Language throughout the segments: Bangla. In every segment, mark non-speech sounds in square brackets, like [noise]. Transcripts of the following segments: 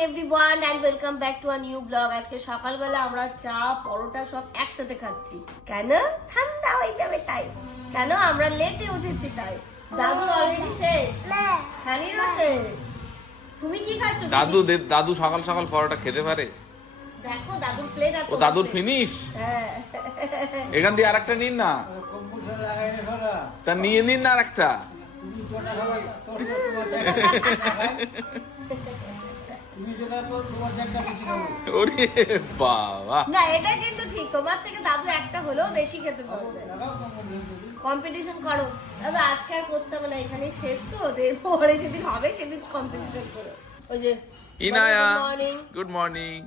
Everyone and welcome back to a new blog আজকে সকালবেলা আমরা চা পরোটা সব একসাথে খাচ্ছি। কেন? ঠান্ডা হয়ে যাবে তাই। কেন? আমরা লেটে উঠেছি তাই। দাদু অলরেডি শেষ? সানিরও শেষ? তুমি কি খাচ্ছ? দাদু দে- দাদু সকাল সকাল পরোটা খেতে পারে? দেখো দাদুর প্লেট ও দাদুর ফিনিশ হ্যাঁ। এখান দিয়ে আরেকটা নিন না। তা নিয়ে নিন না আরেকটা। [laughs] ওরে বাবা। না এটা কিন্তু ঠিক। তোমার থেকে দাদু একটা হলেও বেশি খেতে পারবে। কম্পিটিশন করো। দাদা আজকে আর করতে হবে না এখানে শেষ তো। পরে যেদিন হবে সেদিন কম্পিটিশন করো। ওই যে ইনায়া গুড মর্নিং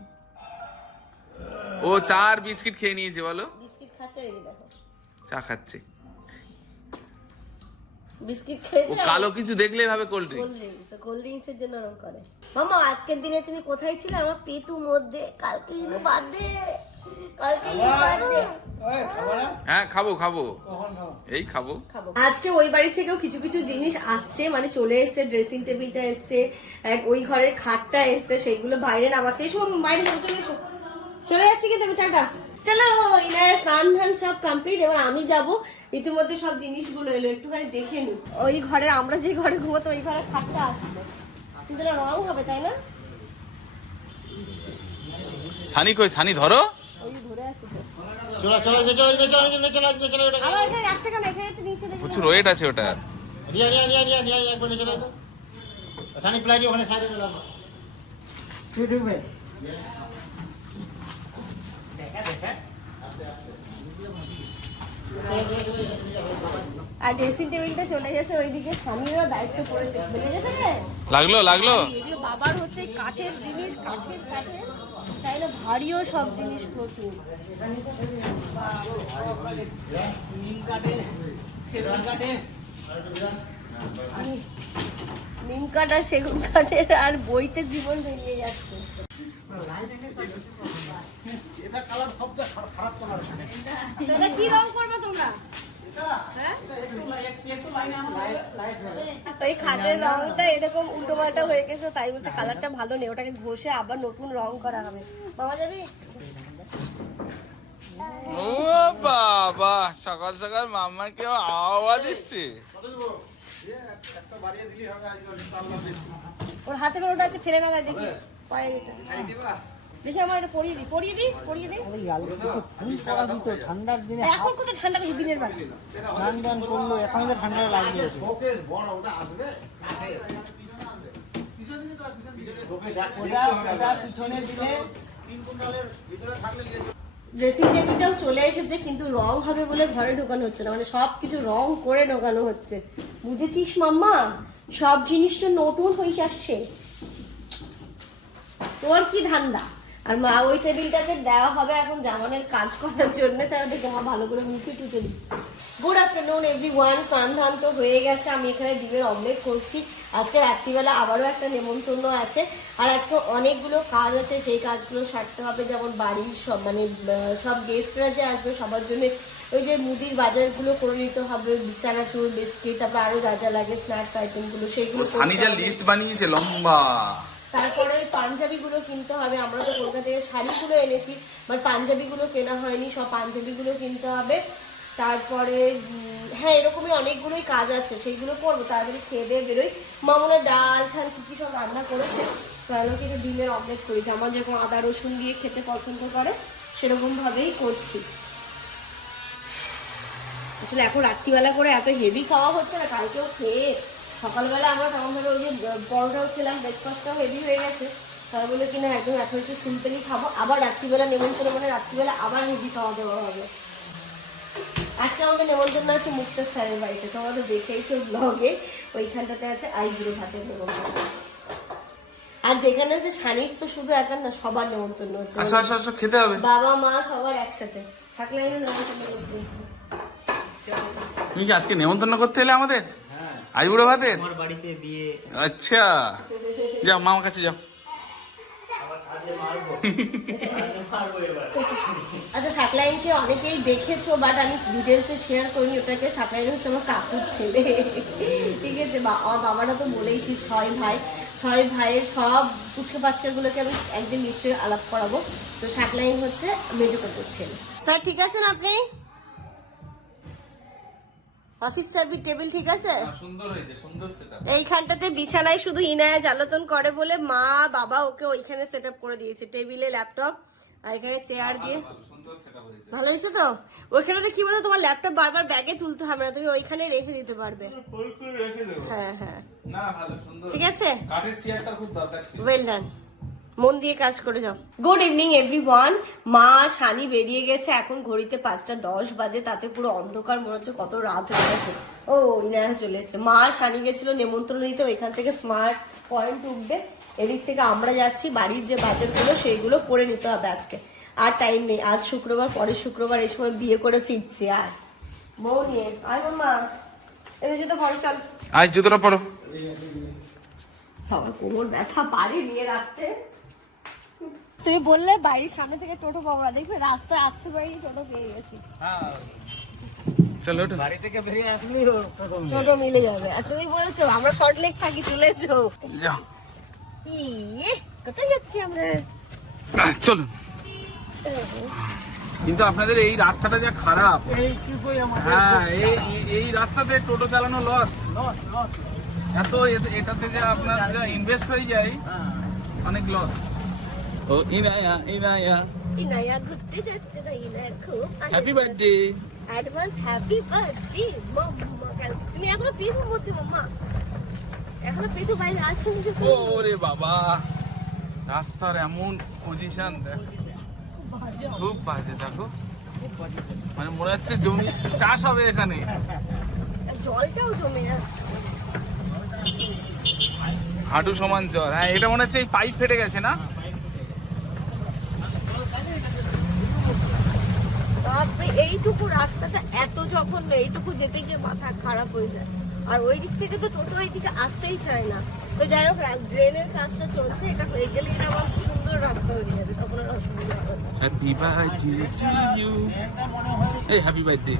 ও চার বিস্কিট খেয়ে নিয়েছে বলো। বিস্কিট খাচ্ছে দেখো। চা খাচ্ছে। বিস্কিট ও কালো কিছু দেখলে ভাবে cold cold drinks cold drinks এর জন্য ওরকম করে। মামা আজকের দিনে তুমি কোথায় ছিলে? আমার পেতু মধ্যে কালকে ইনু বার্থডে। কালকে ইনু বার্থডে। হ্যাঁ খাব খাব। এই খাব। খাব। আজকে ওই বাড়ি থেকেও কিছু কিছু জিনিস আসছে মানে চলে এসছে ড্রেসিং টেবিলটা এসছে ওই ঘরের খাটটা এসছে সেইগুলো বাইরে নামাচ্ছে। এসো বাইরে চলে এসো। চলে যাচ্ছি কি তুমি টাটা। চলো ইনায় স্নান ধান সব কমপ্লিট এবার আমি যাব ইতিমধ্যে সব জিনিসগুলো এলো একটুখানি দেখে নি ওই ঘরের আমরা যে ঘরে ঘুমোতো ওই ঘরে খাটটা আসবে কিন্তু রং হবে তাই না সানি কই সানি ধরো প্রচুর ওয়েট আছে ওটা সানি ওখানে আর ড্রেসিং টেবিলটা চলে গেছে ওইদিকে স্বামীরও দায়িত্ব পড়েছে। গেছে লাগল লাগল। এগুলো বাবার হচ্ছে কাঠের জিনিস কাঠের কাঠের। তাই না ভারীও সব জিনিস প্রচুর। নিম কাঠ আর সেগুন কাঠের আর বইতে জীবন বেরিয়ে যাচ্ছে। এটা কালার সব খারাপ কালার তাহলে কি রং করবে তোমরা? হ্যাঁ? এই খাটের রংটা এরকম উল্টো পাল্টা হয়ে গেছে তাই বলছে কালারটা ভালো নেই ওটাকে ঘষে আবার নতুন রং করা হবে। বাবা যাবি? ও বাবা সকাল সকাল মাম্মা কেউ আওয়াজ দিচ্ছে। ওর হাতে ওটা আছে ফেলে না দেয় দেখি। দেখি আমার এটা পরিয়ে দিই পরিয়ে দিই পরিয়ে দিই। ফুল টাকা দিত ঠান্ডার দিনে এখন কোথায় ঠান্ডা নেই দিনের বেলা? স্নান টান করল এখন তো ঠান্ডা লাগবে শোকেস বড় ওটা আসবে? পিছন দিকে তো পিছন দিকে ঢোকে দেখ ওটা ওটা পিছনে দিলে তিন কুইন্টালের ভিতরে থাকলে ড্রেসিং টেবিলটাও চলে এসেছে কিন্তু রং হবে বলে ঘরে ঢোকানো হচ্ছে না। মানে সব কিছু রং করে ঢোকানো হচ্ছে। বুঝেছিস মাম্মা? সব জিনিসটা নতুন হয়ে আসছে। তোর কি ধান্দা? আর মা ওই টেবিলটাকে দেওয়া হবে এখন জামানের কাজ করার জন্য তাই ওটাকে মা ভালো করে মুছে টুচে দিচ্ছে। গুড আফটারনুন এভরি ওয়ান স্নান ধান তো হয়ে গেছে আমি এখানে ডিমের অমলেট করছি। আজকে রাত্রিবেলা আবারও একটা নেমন্তন্ন আছে আর আজকে অনেকগুলো কাজ আছে সেই কাজগুলো সারতে হবে। যেমন বাড়ির সব মানে সব গেস্টরা যে আসবে সবার জন্য ওই যে মুদির বাজারগুলো করে নিতে হবে চানাচুর বিস্কিট তারপর আরও যা যা লাগে স্ন্যাক্স আইটেমগুলো সেইগুলো লিস্ট বানিয়েছে লম্বা। তারপরে ওই পাঞ্জাবিগুলো কিনতে হবে। আমরা তো কলকাতা থেকে শাড়িগুলো এনেছি বাট পাঞ্জাবিগুলো কেনা হয়নি, সব পাঞ্জাবিগুলো কিনতে হবে। তারপরে হ্যাঁ এরকমই অনেকগুলোই কাজ আছে, সেইগুলো করব। তাড়াতাড়ি খেয়ে দিয়ে বেরোই। মামুনা ডাল ঠাল কী কী সব রান্না করেছে, তাহলে কিন্তু ডিমের অমলেট করেছি আমার যেরকম আদা, রসুন দিয়ে খেতে পছন্দ করে, সেরকমভাবেই করছি। আসলে এখন রাত্রিবেলা করে এত হেভি খাওয়া হচ্ছে না কালকেও খেয়ে সকালবেলা আমরা তেমন ভাবে ওই যে পরোটাও খেলাম ব্রেকফাস্টটাও হেভি হয়ে গেছে। তাই বলে কিনা একদম এখন একটু সিম্পলি খাব। আবার রাত্রিবেলা নেমন্তন্ন মানে রাত্রিবেলা আবার হেভি খাওয়া দাওয়া হবে। আজকে আমাদের নেমন্তন্ন আছে মুক্তার স্যারের বাড়িতে। তোমরা তো দেখেইছো ব্লগে ওইখানটাতে আছে আইবুড়ো ভাতের নেমন্তন্ন। আর যেখানে আছে শানির তো শুধু একার না সবার নেমন্তন্ন হচ্ছে। আসো আসো আসো খেতে হবে। বাবা মা সবার একসাথে। থাকলে আমি নেমন্তন্ন করতে তুমি কি আজকে নেমন্তন্ন করতে এলে আমাদের? ভাতের? আমার বাড়িতে বিয়ে। আচ্ছা। যাও মামার কাছে যাও। [laughs] আচ্ছা সাকলাইনকে অনেকেই দেখেছ বাট আমি ডিটেলসে শেয়ার করিনি ওটাকে সাকলাইন হচ্ছে আমার কাকুর ছেলে। ঠিক আছে বা- আমার বাবারা তো বলেইছি ছয় ভাই। ছয় ভাইয়ের সব পুচকে পাচকাগুলোকে আমি একদিন নিশ্চয়ই আলাপ করাবো। তো শাকলাইন হচ্ছে মেজো করতে ছেলে। স্যার ঠিক আছেন আপনি? অফিস টেবিল ঠিক আছে? সুন্দর হয়েছে সুন্দর সেটা এইখানটাতে বিছানায় শুধু ইনায়া জ্বালাতন করে বলে মা বাবা ওকে ওইখানে সেট করে দিয়েছে। টেবিলে ল্যাপটপ আর এখানে চেয়ার দিয়ে। ভালো হয়েছে। তো? ওইখানে কি বলতো তোমার ল্যাপটপ বারবার ব্যাগে তুলতে হবে না তুমি ওইখানে রেখে দিতে পারবে। হ্যাঁ হ্যাঁ। না ভালো সুন্দর। ঠিক আছে? কাঠের চেয়ারটা খুব দরকার ছিল। ওয়েল ডান মন দিয়ে কাজ করে যাও। গুড ইভিনিং এভরিওয়ান মা শানি বেরিয়ে গেছে। এখন ঘড়িতে পাঁচটা দশ বাজে। তাতে পুরো অন্ধকার মনে হচ্ছে কত রাত হয়ে গেছে। ও ইনায়া চলে এসছে। মা শানি গেছিল নেমন্ত্রণ দিতে ওইখান থেকে স্মার্ট পয়েন্ট উঠবে। এদিক থেকে আমরা যাচ্ছি। বাড়ির যে বাজারগুলো সেইগুলো করে নিতে হবে আজকে। আর টাইম নেই। আজ শুক্রবার পরের শুক্রবার এই সময় বিয়ে করে ফিরছি আর। বউ নিয়ে। আয় মা এই জুতো ঘরে চল। আজ জুতোটা পরো। সবার কোমর ব্যথা পারে নিয়ে রাখতে। তুমি বললে বাড়ির সামনে থেকে টোটো পাবো না দেখবে রাস্তায় আসতে পারি টোটো পেয়ে গেছি। চলো ওঠো। বাড়ি থেকে বেরিয়ে আসলি টোটো মিলে যাবে। আর তুমি বলছো আমরা শর্ট লেগ থাকি চলে এসো। যাও। কোথায় যাচ্ছি আমরা? চলুন। কিন্তু আপনাদের এই রাস্তাটা যা খারাপ। হ্যাঁ এই এই- এই রাস্তাতে টোটো চালানো লস লস লস এত এতে- এটাতে যা আপনার যা ইনভেস্ট হয়ে যায় হ্যাঁ। অনেক লস ও ইনায়া ইনায়া। ইনায়া ঘুরতে যাচ্ছে না ইনায়া খুব happy birthday advance happy birthday মাম্মা তুমি এখনও পেছু মাম্মা? এখনও পেছু বাইরে আছো ওরে বাবা রাস্তার এমন পজিশন বাজে খুব বাজে। দেখো। মানে মনে হচ্ছে জমি চাষ হবে এখানে। জলটাও জমে আছে। হাঁটু সমান জল। হ্যাঁ এটা মনে হচ্ছে এই পাইপ ফেটে গেছে না বাপরে এইটুকু রাস্তাটা এত জঘন্য এইটুকু যেতে গিয়ে মাথা খারাপ হয়ে যায়। আর ওই দিক থেকে তো টোটো ওই দিকে আসতেই চায় না। তো যাই হোক ড্রেনের কাজটা চলছে এটা হয়ে গেলে এটা আমার সুন্দর রাস্তা হয়ে যাবে তখন আর অসুবিধা হবে হ্যাপি বার্থডে টু ইউ এই হ্যাপি বার্থডে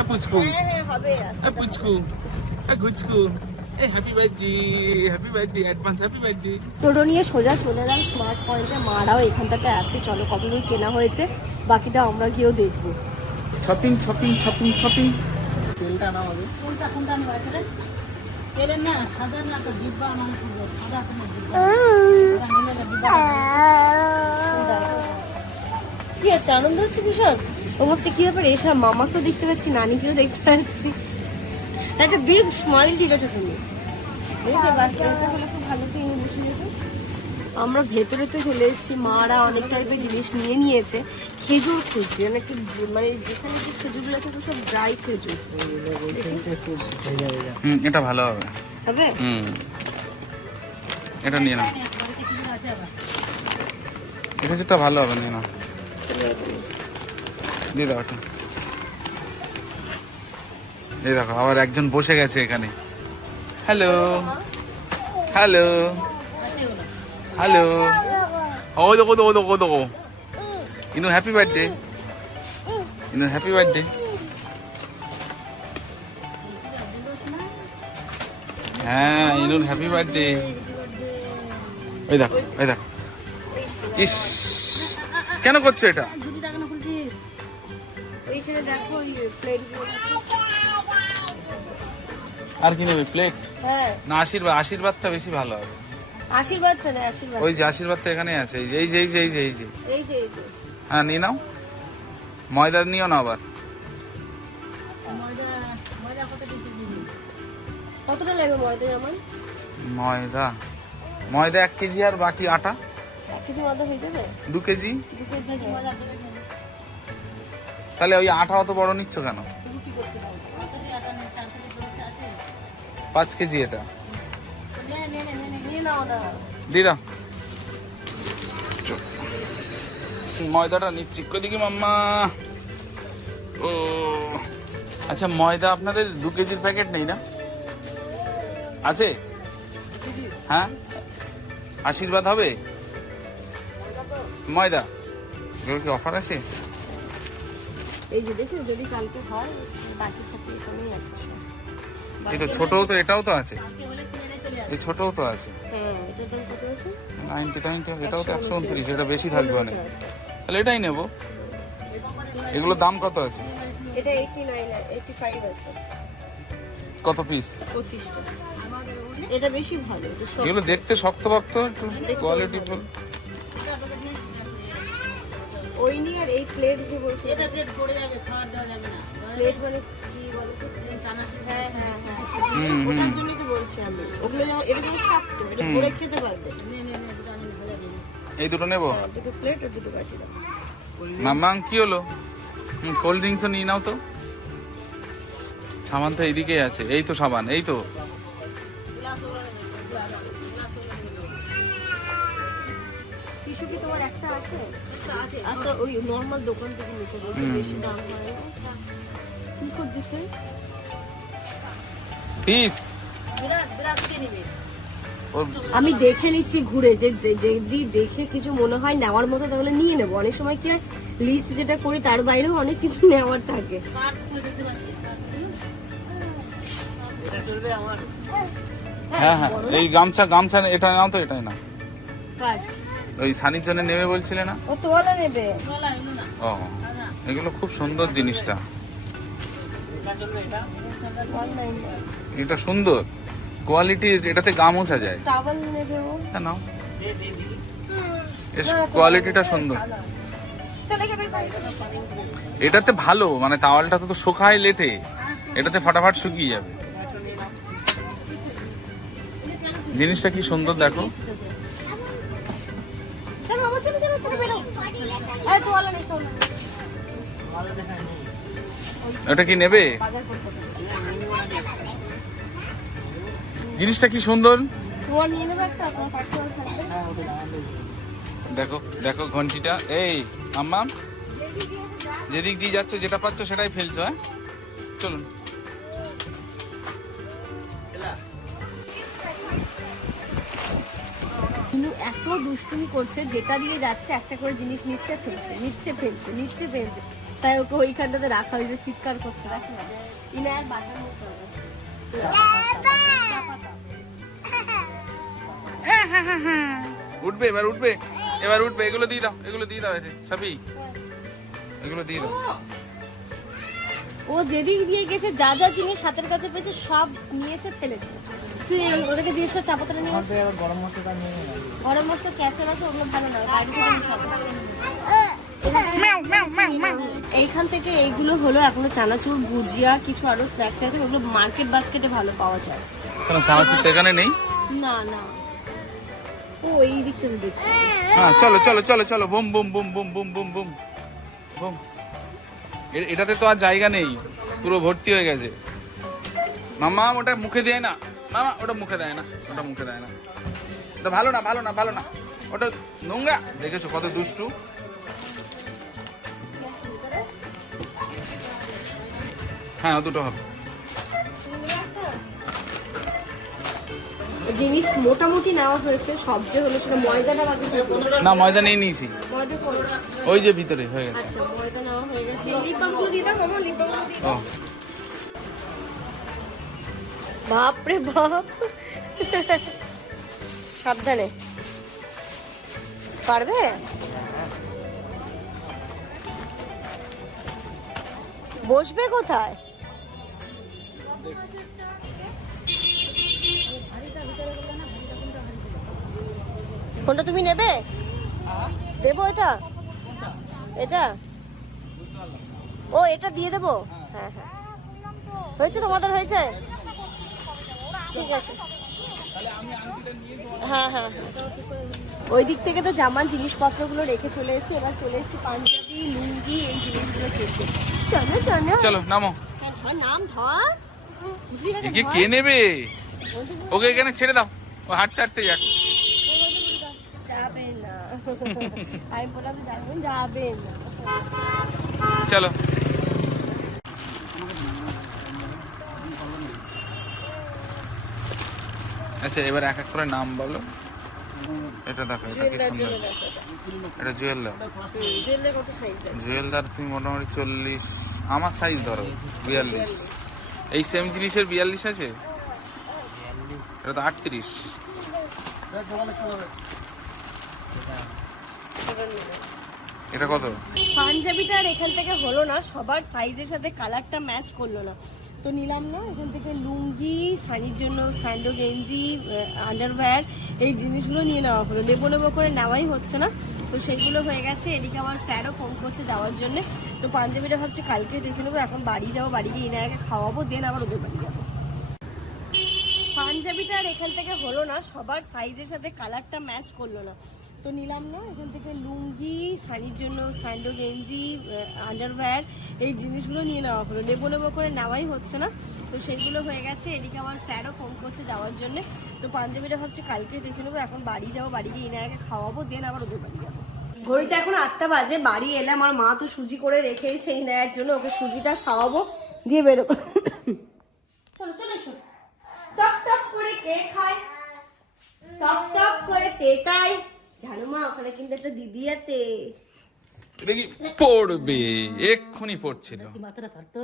এ পুচকু হ্যাঁ হ্যাঁ হবে এ পুচকু এ গুচকু এই happy birthday happy birthday advance happy birthday টোটো নিয়ে সোজা চলে এলাম স্মার্ট পয়েন্টে মারাও এখানটাতে আছে চলো কতদূর কেনা হয়েছে বাকিটা আমরা গিয়েও দেখব। শপিং শপিং শপিং শপিং তেলটা নাও হবে কোনটা কোনটা আমি বাইরে তেলের না সাদা না তো ডিব্বা সাদা কোনো ডিব্বা ওরা নিলে তো ডিব্বা কি হচ্ছে আনন্দ হচ্ছে ভীষণ ও ভাবছে কি ব্যাপার এসে মামাকেও দেখতে পাচ্ছি নানিকেও দেখতে পাচ্ছি। একটা বিগ স্মাইল দিল তো তুমি খুব ভালো আমরা ভেতরে তো চলে এসেছি মারা অনেক টাইপের জিনিস নিয়ে নিয়েছে খেজুর খুঁজছে মানে কি মানে যেখানে যে খেজুরগুলো থাকে সব ড্রাই খেজুর। হুম এটা ভালো হবে। হবে? হুম। এটা নিয়ে নাও। এই কিছুটা ভালো হবে নিয়ে নাও। দিয়ে দাও এটা। এই দেখো আবার একজন বসে গেছে এখানে। হ্যালো হ্যালো হ্যালো ও দেখো দেখো দেখো দেখো Inu happy birthday Inu happy birthday হ্যাঁ ইনুর হ্যাপি বার্থডে ওই দেখো ওই দেখো ইস কেন করছ এটা? আর কি নেবে প্লেট হ্যাঁ। না আশীর্বাদ আশীর্বাদটা বেশি ভালো হবে। আশীর্বাদটা না আশীর্বাদ। ওই যে আশীর্বাদটা এখানে আছে এই যে এই যে এই যে এই যে এই যে। এই যে এই যে। হ্যাঁ নিয়ে নাও। ময়দা নিও না আবার। ময়দা ময়দা কত কিছু দিবি কতটা লাগে ময়দা আমার ময়দা। ময়দা এক কেজি আর বাকি আটা? এক কেজি ময়দা হয়ে যাবে? দু কেজি? দু কেজি তাহলে ওই আটা অত বড় নিচ্ছ কেন? পাঁচ কেজি এটা। চো। ময়দাটা নিচ্ছি। দিকে মাম্মা? ও। আচ্ছা ময়দা আপনাদের দু কেজির প্যাকেট নেই না? আছে? হ্যাঁ? আশীর্বাদ হবে? ময়দা। এগুলো কি অফার আছে? এই যে দেখো যদি কালকে হয় বাকি সাথে এখানেই আছে। এই তো ছোটও তো এটাও তো আছে। এই ছোটও তো আছে। হ্যাঁ আছে। নাইনটি নাইনটি এটাও তো একশো উনত্রিশ। এটা বেশি থাকবে অনেক। তাহলে এটাই নেব। এগুলোর দাম কত আছে? কত পিস এটা বেশি ভালো এগুলো দেখতে শক্ত ভক্ত একটু কোয়ালিটি ফুল ওই নিয়ে আর এই প্লেট যে বলছে। এটা প্লেট পড়ে যাবে খাবার দেওয়া যাবে না। প্লেট মানে কি বলো তো চানাচুর হ্যাঁ। হ্যাঁ হ্যাঁ বলছি আমি। ওগুলো যেমন এটা যেমন শক্ত এটা করে খেতে পারবে। এই দুটো নেব? হ্যাঁ, দুটো প্লেট আর দুটো বাটি দাও। মাম্মাং কি হলো? কোল্ড ড্রিঙ্কসও নিয়ে নাও তো। সাবান তো এইদিকেই আছে। এই তো সাবান এই তো। টিস্যু কি তোমার একটা আছে? আচ্ছা ওই নর্মাল দোকান থেকে নিতে বলছি বেশি দাম হয় কি করছিস তুই? পিস আমি দেখে নিচ্ছি ঘুরে যে যদি দেখে কিছু মনে হয় নেওয়ার মতো তাহলে নিয়ে নেব। অনেক সময় কি লিস্ট যেটা করি তার বাইরেও অনেক কিছু নেওয়ার থাকে। হ্যাঁ হ্যাঁ এই গামছা গামছা এটা নাও তো এটাই না ওই সানির জন্য নেবে বলছিলে না? ও তোয়ালা নেবে। ও এগুলো খুব সুন্দর জিনিসটা। এটা সুন্দর। কোয়ালিটি এটাতে গা মোছা যায়। নেবে হ্যাঁ নাও। এর কোয়ালিটিটা সুন্দর। এটাতে ভালো মানে তাওয়ালটা তো শুকায় লেটে। এটাতে ফাটাফাট শুকিয়ে যাবে। জিনিসটা কি সুন্দর দেখো। চলো কি চলো জিনিসটা কি সুন্দর? হ্যাঁ দেখো দেখো ঘন্টিটা। এই আম্মা যেদিক দিয়ে যাচ্ছে যেটা পাচ্ছ সেটাই ফেলছো হ্যাঁ? চলুন। কিন্তু এত দুষ্টুমি করছে যেটা দিয়ে যাচ্ছে একটা করে জিনিস নিচ্ছে ফেলছে নিচ্ছে ফেলছে নিচ্ছে ফেলছে। তাই ওকে ওইখানটাতে রাখা হয়েছে চিৎকার করছে দেখো। না ইনা বাটার মতো হবে। [laughs] উঠবে এবার উঠবে। এবার উঠবে এগুলো দিয়ে দাও এগুলো দিয়ে দাও সবই এগুলো দিয়ে দাও। ও যেদিক দিয়ে গেছে যা যা জিনিস হাতের কাছে পেয়েছে সব নিয়েছে ফেলেছে। তুই ওদেরকে জিজ্ঞেস করে চাপাতলা নিয়ে। গরম মশলা নিয়ে গরম মশলা ক্যাচের আছে ওগুলো ভালো নয় বাইরে থেকে এইখান থেকে এইগুলো হলো এখনও চানাচুর ভুজিয়া কিছু আরও স্ন্যাক্স আছে ওগুলো মার্কেট বাস্কেটে ভালো পাওয়া যায়। কেন এখানে নেই? না না। ও এই দিক থেকে হ্যাঁ চলো চলো চলো চলো boom boom boom boom boom boom boom boom. এটাতে তো আর জায়গা নেই পুরো ভর্তি হয়ে গেছে। মামা ওটা মুখে দেয় না। মামা ওটা মুখে দেয় না ওটা মুখে দেয় না। ওটা ভালো না ভালো না ভালো না। ওটা নোংরা দেখেছ কত দুষ্টু? হ্যাঁ দুটো হবে। জিনিস মোটামুটি নেওয়া হয়েছে সব যে হলো সেটা ময়দাটা বাকি না ময়দা নিয়ে নিয়েছি। ময়দা ওই যে ভিতরে হয়ে গেছে। আচ্ছা ময়দা নেওয়া হয়ে গেছে। লিপ বামগুলো দিয়ে দাও লিপ বামগুলো দিয়ে দাও। বাপ রে বাপ। সাবধানে। পারবে? বসবে কোথায়? কোনটা তুমি নেবে? দেবো এটা? এটা? ও এটা দিয়ে দেবো? হ্যাঁ হ্যাঁ। হয়েছে তোমাদের হয়েছে? ঠিক আছে। হ্যাঁ হ্যাঁ হ্যাঁ। ওই দিক থেকে তো জামার জিনিসপত্রগুলো রেখে চলে এসেছি। এবার চলে এসেছি পাঞ্জাবি লুঙ্গি এই জিনিসগুলো কিনতে চলো চলো। চলো নামো। হ্যাঁ, নাম ধর। একে কে নেবে? ওকে এখানে ছেড়ে দাও। ও হাঁটতে হাঁটতে যাক। আমি বললাম যাবেন যাবে। চলো। আচ্ছা এবার এক এক করে নাম বলো। এটা দেখো এটা কি জুয়েলার সুন্দর। জুয়েলার এটা। জুয়েলদার জুয়েলদার তুমি মোটামুটি চল্লিশ আমার সাইজ ধরো বিয়াল্লিশ। এই সেম জিনিসের বিয়াল্লিশ আছে? এটা তো আটত্রিশ। এটা কত? পাঞ্জাবিটা আর এখান থেকে হলো না, সবার সাইজের সাথে কালারটা ম্যাচ করল না। তো নিলাম না, এখান থেকে লুঙ্গি, শাড়ির জন্য স্যান্ডো, গেঞ্জি আন্ডারওয়্যার এই জিনিসগুলো নিয়ে নেওয়া হলো। নেব নেব করে নেওয়াই হচ্ছে না। তো সেইগুলো হয়ে গেছে, এদিকে আমার স্যারও ফোন করছে যাওয়ার জন্য। তো পাঞ্জাবিটা ভাবছি কালকে দেখে নেব, এখন বাড়ি যাব, বাড়ি গিয়ে এনাকে খাওয়াবো, দেন আবার ওদের বাড়ি যাব। পাঞ্জাবিটা আর এখান থেকে হলো না, সবার সাইজের সাথে কালারটা ম্যাচ করল না। তো নিলাম না। এখান থেকে লুঙ্গি, শাড়ির জন্য স্যান্ডো, গেঞ্জি আন্ডারওয়্যার এই জিনিসগুলো নিয়ে নেওয়া হলো। নেব নেব করে নেওয়াই হচ্ছে না। তো সেইগুলো হয়ে গেছে। এদিকে আমার স্যারও ফোন করছে যাওয়ার জন্য। তো পাঞ্জাবিটা ভাবছি কালকে দেখে নেব। এখন বাড়ি যাব, বাড়ি গিয়ে এনাকে খাওয়াবো, দেন আবার ওদের বাড়ি যাব। ঘড়িতে এখন আটটা বাজে, বাড়ি এলে আমার মা তো সুজি করে রেখেছে ইনায়ের জন্য। ওকে সুজিটা খাওয়াবো, দিয়ে বেরোবো চলো, চলে টপ টপ করে কে খায়? টপ টপ করে তেতাই জানো মা ওখানে কিন্তু একটা দিদি আছে। দেখি পড়বে এক্ষুনি পড়ছিল। মাথাটা ফাটতো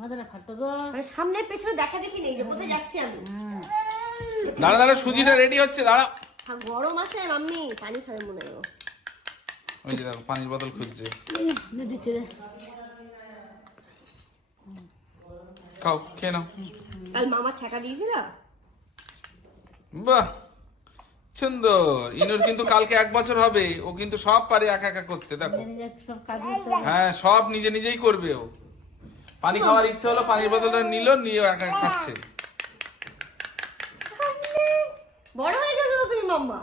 মাথাটা ফাটতো গো। মানে সামনে পেছনে দেখা দেখি নেই যে কোথায় যাচ্ছি আমি। দাঁড়া দাঁড়া সুজিটা রেডি হচ্ছে দাঁড়া। হ্যাঁ, গরম আছে মাম্মি পানি খাবে মনে হয় ওই যে দেখো পানির বোতল খুঁজছে। দিচ্ছে রে। খাও খেয়ে নাও। কাল মামা ছাকা দিয়েছিল বাহ! সুন্দর ইনুর কিন্তু কালকে এক বছর হবে ও কিন্তু সব পারে একা একা করতে দেখো। হ্যাঁ সব নিজে নিজেই করবে ও। পানি খাওয়ার ইচ্ছে হলো পানির বোতলটা নিল নিয়ে একা খাচ্ছে। বড় হয়ে গেছো তুমি মাম্মা।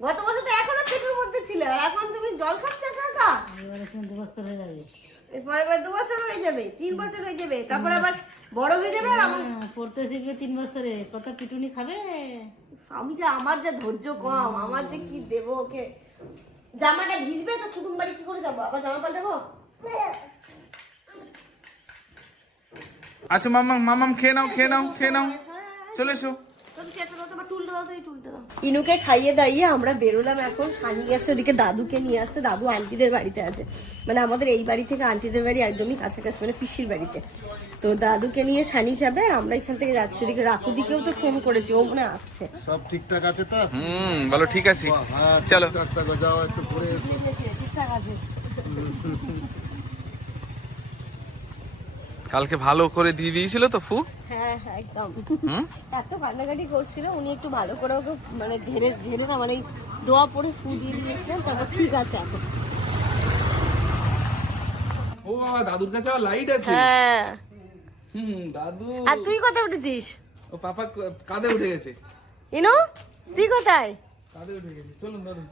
গত বছর তো এখনও পেটের মধ্যে ছিলে আর এখন তুমি জল খাচ্ছ কাকা এবারে দু বছর হয়ে যাবে। এরপরে দু বছর হয়ে যাবে তিন বছর হয়ে যাবে তারপর আবার বড় হয়ে যাবে আর আমার হ্যাঁ, পড়তে শিখবে তিন বছরে কত পিটুনি খাবে? আমি যে আমার যে ধৈর্য কম, আমার যে কি দেব ওকে? জামাটা ভিজবে তো কুটুম বাড়ি, কি করে যাব? আবার জামা পাল্টাবো? আচ্ছা মামা, মামাম খেয়ে নাও খেয়ে নাও খেয়ে নাও। চলে এসো। ইনুকে খাইয়ে দাইয়ে আমরা বেরোলাম এখন। সানি গেছে ওদিকে দাদুকে নিয়ে আসতে। দাদু আন্টিদের বাড়িতে আছে। মানে আমাদের এই বাড়ি থেকে আন্টিদের বাড়ি একদমই কাছাকাছি মানে পিসির বাড়িতে। তো দাদুকে নিয়ে সানি যাবে আর আমরা এখান থেকে যাচ্ছি। ওদিকে রাকুদিকেও তো ফোন করেছি ও মনে আসছে। সব ঠিকঠাক আছে তো? হুম বলো ঠিক আছে। হ্যাঁ চলো। ঠিকঠাক যাও একটু ঘুরে এসো। ঠিকঠাক আছে। [laughs] কালকে ভালো করে দিয়ে দিয়েছিল তো ফু হ্যাঁ হ্যাঁ একদম। এত কান্নাকাটি করছিল উনি একটু ভালো করে ওকে মানে ঝেড়ে ঝেড়ে না মানে দোয়া পরে ফু দিয়ে দিয়েছিলেন তারপর ঠিক আছে এখন। ও বাবা দাদুর কাছে লাইট আছে? হ্যাঁ। হুম দাদু। আর তুই কোথায় উঠেছিস? ও পাপা ক- কাঁধে উঠে গেছে। ইনো তুই কোথায়? কাঁধে উঠে গেছে চলুন দাদু।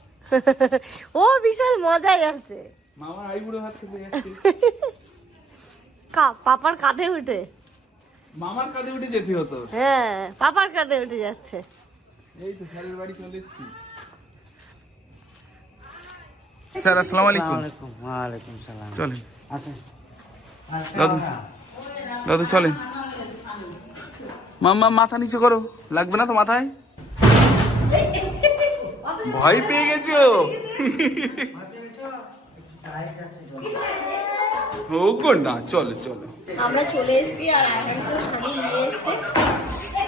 ও বিশাল মজাই আছে। মামার আইবুড়ো ভাত খেতে যাচ্ছে। [laughs] কা পাপার কাঁধে উঠে। মামার কাঁধে উঠে যেতে হতো। হ্যাঁ পাপার কাঁধে উঠে যাচ্ছে। এই তো স্যারের বাড়ি চলে এসেছি। স্যার আসসালামু আলাইকুম। ওয়ালাইকুম সালাম। চলেন। আসেন। দাদু দাদু চলেন। মাম্মা মাথা নিচে করো। লাগবে না তো মাথায়? ভয় পেয়ে গেছো। না চলো চলো। আমরা চলে এসেছি আর আয়ানকেও শাড়ি নিয়ে এসছে।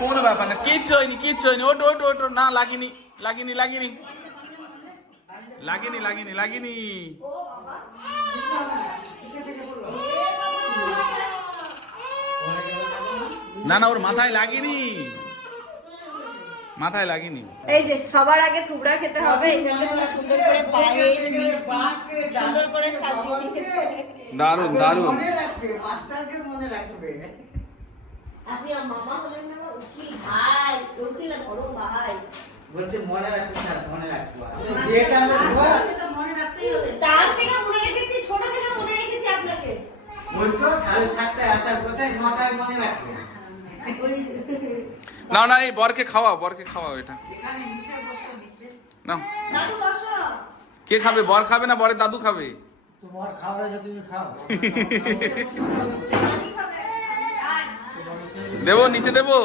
কোনো ব্যাপার না কিচ্ছু হয়নি কিচ্ছু হয়নি। ওটো ওটো ওটো না লাগিনি লাগিনি লাগিনি। লাগিনি লাগিনি লাগিনি। না না ওর মাথায় লাগেনি। মাথায় লাগেনি। এই যে সবার আগে থুবড়া খেতে হবে এখান খুব সুন্দর করে পায়েস মিষ্টি সুন্দর করে সাজিয়ে রেখেছে দারুণ দারুণ আপনি আমার মামা হলেন না উকিল ভাই উকিল না বড় ভাই। বলছে মনে রাখব না মনে রাখব। বিয়েটা আমি মনে রাখতেই হবে। তার থেকে মনে রেখেছি ছোট থেকে মনে রেখেছি আপনাকে। ওই তো সাড়ে সাতটায় আসার কোথায় নটায় মনে রাখবে। না না, এই বরকে খাওয়াও বরকে খাওয়াও এটা। না কে খাবে? বর খাবে না বরের দাদু খাবে। দেবো, নিচে দেবো?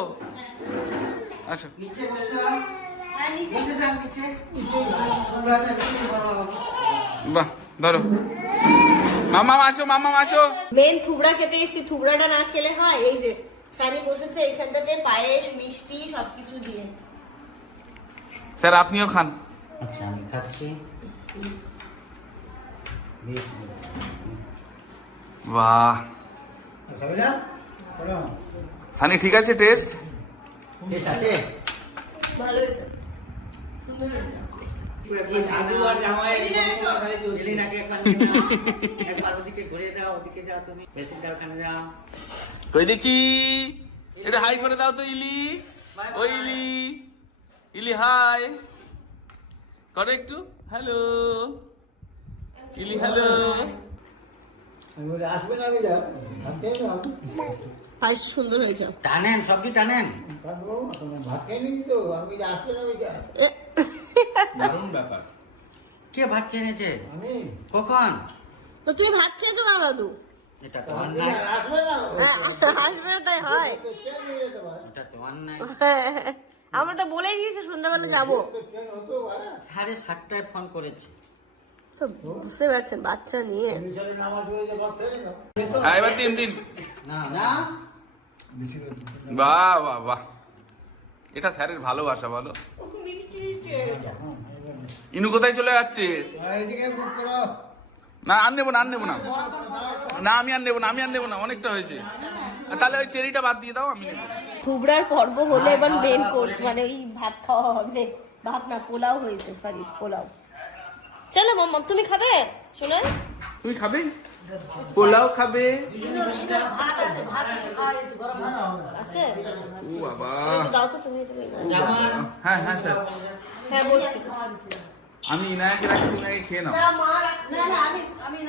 আচ্ছা। বাহ, ধরো। মামা আছো মামা আছো মেন থুবড়া খেতে এসেছি, থুবড়াটা না খেলে হয়, এই যে। সানি বসেছে এখানটাতে পায়েস মিষ্টি সবকিছু দিয়ে। স্যার আপনিও খান। আচ্ছা আমি খাচ্ছি। বেশ, বাহ। খাবে না বলো। সানি ঠিক আছে টেস্ট? বেশ আছে? ভালো হয়েছে সুন্দর হয়েছে। দেখি? এটা হাই করে দাও তো ইলি। ও ইলি। ইলি হাই। করো একটু। হ্যালো। ইলি হ্যালো। আমি আসবে না আমি যাও ভাত খেয়ে নাও। পায়েস সুন্দর হয়েছে। টানেন সবজি টানেন। ভাত খাব না, খেয়ে নিবি তো। আমি যে আসবে না দারুণ ব্যাপার। কে ভাত খেয়ে আমি। কখন? তো তুমি ভাত খেয়েছো না দাদু? এটা তো অন্যায়। আসবে না। হ্যাঁ, আসবে না তাই হয়। এটা তো অন্যায়। আমরা তো বলেই দিয়েছি সন্ধ্যাবেলা যাব। সাড়ে সাতটায় ফোন করেছি। তো বুঝতে পারছেন বাচ্চা নিয়ে। হ্যাঁ এবার দিন দিন। না না। বাহ বাহ বাহ। এটা স্যারের ভালোবাসা বলো। ইনু কোথায় চলে যাচ্ছে? এইদিকে বুক করো। না আর নেব না আর নেব না। না আমি আর নেব না আমি আর নেব না অনেকটা হয়েছে। তাহলে ওই চেরিটা বাদ দিয়ে দাও আমি নেব। থুবড়ার পর্ব হলে এবার মেন কোর্স মানে ওই ভাত খাওয়া হবে ভাত না পোলাও হয়েছে সরি পোলাও। চলো মাম্মা তুমি খাবে? শোনেন তুমি খাবে? পোলাও খাবে? হ্যাঁ হ্যাঁ স্যার। আমি রাখি খেয়ে নাও।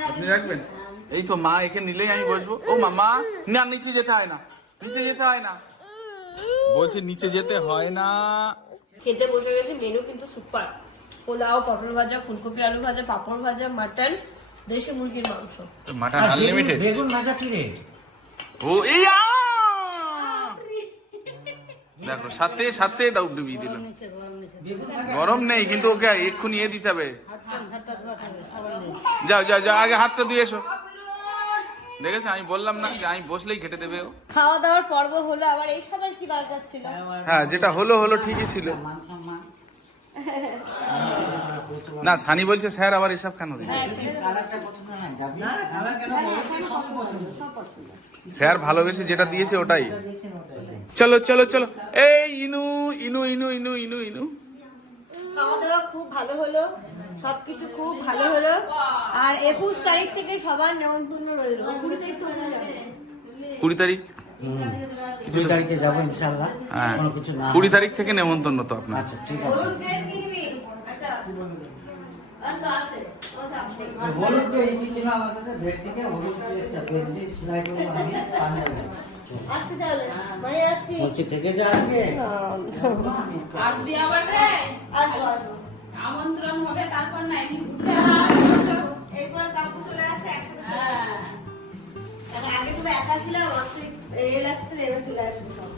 আপনি রাখবেন? এই তো মা এখানে নিলেই আমি বসবো। ও মামা না, নিচে যেতে হয় না। নিচে যেতে হয় না। বলছে, নিচে যেতে হয় না। খেতে বসে গেছে মেনু কিন্তু সুপার পোলাও, পটল ভাজা, ফুলকপি, আলু ভাজা, পাঁপড় ভাজা, মাটন দেশি মুরগির মাংস। মাটন আনলিমিটেড বেগুন- ভাজা কি রে ও আ! দেখো সাথে সাথে ডাউট ডুবিয়ে দিল গরম নেই কিন্তু ওকে এক্ষুনি এ দিতে হবে। যাও যাও যাও আগে হাতটা ধুয়ে এসো। দেখেছ? আমি বললাম না যে আমি বসলেই ঘেটে দেবে ও। খাওয়া দাওয়ার পর্ব হলো আবার এই সবার কি দরকার ছিল? হ্যাঁ যেটা হলো হলো ঠিকই ছিল। না সানি বলছে স্যার আবার এসব কেন যাবি স্যার। ভালোবেসে যেটা দিয়েছে ওটাই। চলো চলো চলো। এই ইনু ইনু ইনু ইনু ইনু ইনু। খাওয়া দাওয়া খুব ভালো হলো সবকিছু খুব ভালো হলো। আর একুশ তারিখ থেকে সবার নেমন্তন্ন রইল। কুড়ি তারিখ তো কুড়ি তারিখ? কিছু তারিখে যাব ইনশাল্লাহ হ্যাঁ। কোনো কিছু না। কুড়ি তারিখ থেকে নেমন্তন্ন তো আপনার। আচ্ছা ঠিক আছে। হলুদ একটা আচ্ছা আছে তো এই কিছু না আমাদের ড্রেস থেকে হলুদ একটা গেঞ্জি সেলাই করব আমি পাঞ্জাবি আসছি তাহলে। ভাই আসছি। বলছি থেকে যা আজকে। আসবি আবার রে? আসব আসব। আমন্ত্রণ হবে তারপর না এমনি ঘুরতে আসবি। এরপরে কাকু চলে আসছে একসাথে হ্যাঁ। আসব। আগে তো একা ছিলাম এ লাগছিল এবার চলে আসব। সব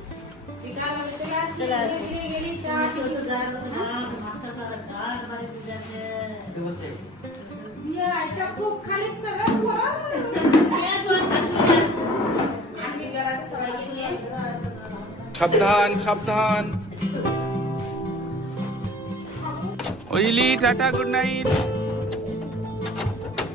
ইয়া খুব খালি সাবধান সাবধান। ওইলি টাটা গুড নাইট।